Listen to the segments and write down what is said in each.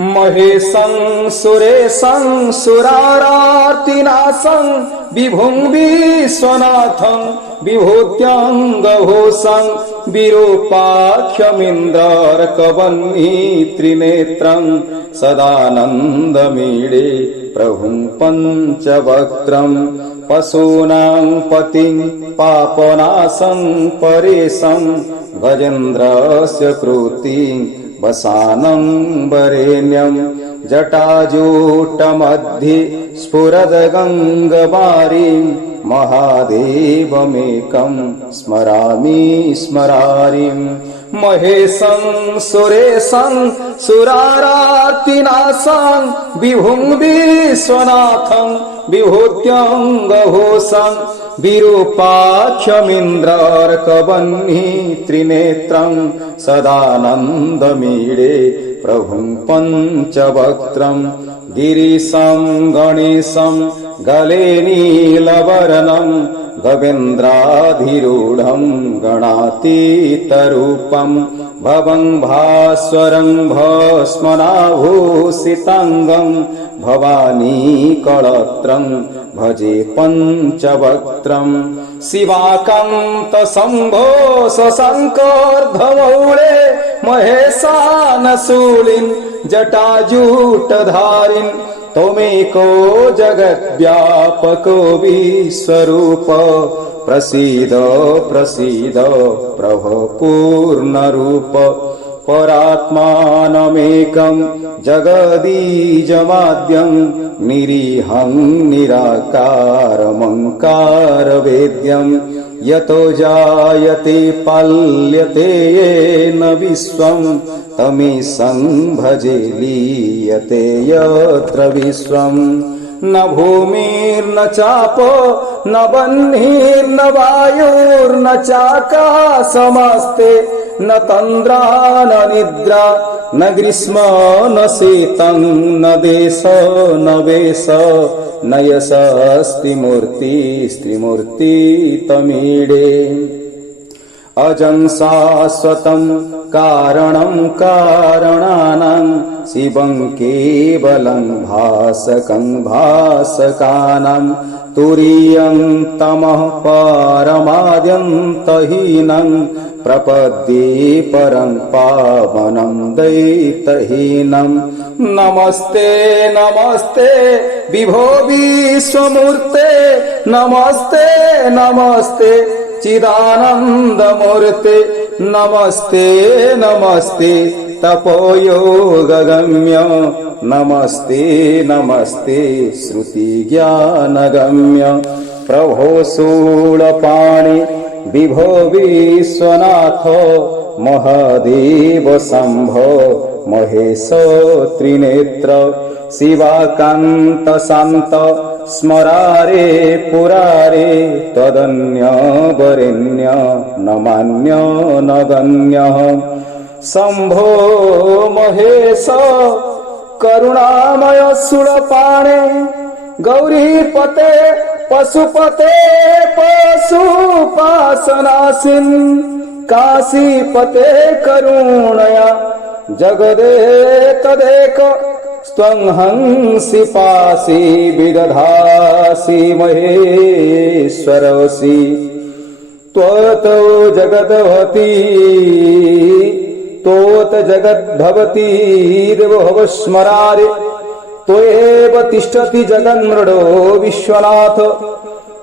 महेशं सुरेशं सुरारार्तिनाशं विभुं विश्वनाथं विभूत्याङ्गघोषं विरूपाख्यमिन्द्रार्कवह्नित्रिनेत्रं सदानन्दमीडे प्रभुं पञ्चवक्त्रं पशूनां पतिं पापनाशं परेशं गजेन्द्रस्य कृतिं वसानं वरेण्यं जटाजूटमध्ये स्फुरद्गङ्गवारीं महादेवमेकं स्मरामि स्मरारिम् महेशं सुरेशं सुरारार्तिनाशं विभुं विश्वनाथं विभूत्याङ्गघोषं विरूपाख्यमिन्द्रार्कवह्नित्रिनेत्रं सदानन्दमीडे प्रभुं पञ्चवक्त्रं गिरीशं गणेशं गले नीलवर्णं गवेन्द्राधिरूढं गणातीतरूपं भवं भास्वरं भस्मनाभूषिताङ्गं भवानीकळत्रं भजे पञ्चवक्त्रं शिवाकान्तशम्भो शशाङ्कर्धमौळे महेशानशूलिं जटाजूटधारिं त्वमेको जगद्व्यापको विश्वरूप प्रसीद प्रसीद प्रभो पूर्णरूप परात्मानमेकं जगदीजमाद्यं निरीहं निराकारमङ्कारवेद्यं यतो जायते पाल्यते येन विश्वं तमीशं भजे लीयते यत्र विश्वं न भूमिर्न चापो न वह्निर्न वायुर्न चाकाशमस्ते न तन्द्रा न निद्रा न ग्रीष्म न शीतं न देश न वेश न यशस्ति मूर्तिस्त्रिमूर्ति तमीडे अजं शाश्वतं कारणं कारणानां शिवं केवलं भासकं भासकानां तुरीयं तमः परमाद्यन्तहीनं प्रपद्ये परं पावनं दैतहीनं नमस्ते नमस्ते विभो विश्वमूर्ते नमस्ते नमस्ते चिदानन्दमूर्ते नमस्ते नमस्ते तपोयोगगम्य नमस्ते नमस्ते श्रुतिज्ञानगम्य प्रभो शूलपाणि विभो विश्वनाथ महादेव शम्भो महेश त्रिनेत्र शिवाकान्त शान्त स्मरारे पुरारे त्वदन्य वरेण्य न मान्य न गण्य शम्भो महेश करुणामय शूलपाणे गौरीपते पशुपते पशुपाशनाशिन काशीपते करुणया जगदेकदेक त्वं हंसि पासि विदधासि महेश्वरसि त्वतो जगद्भवति तोत जगद्भवति देवो स्मरारे त्वयेव तिष्ठति जगन्मृडो विश्वनाथ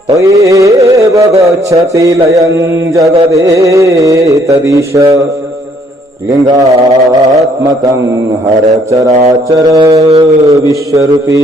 त्वयेव गच्छति लयं जगदेतदीश लिंगात्मकं हर चराचर विश्वरूपी।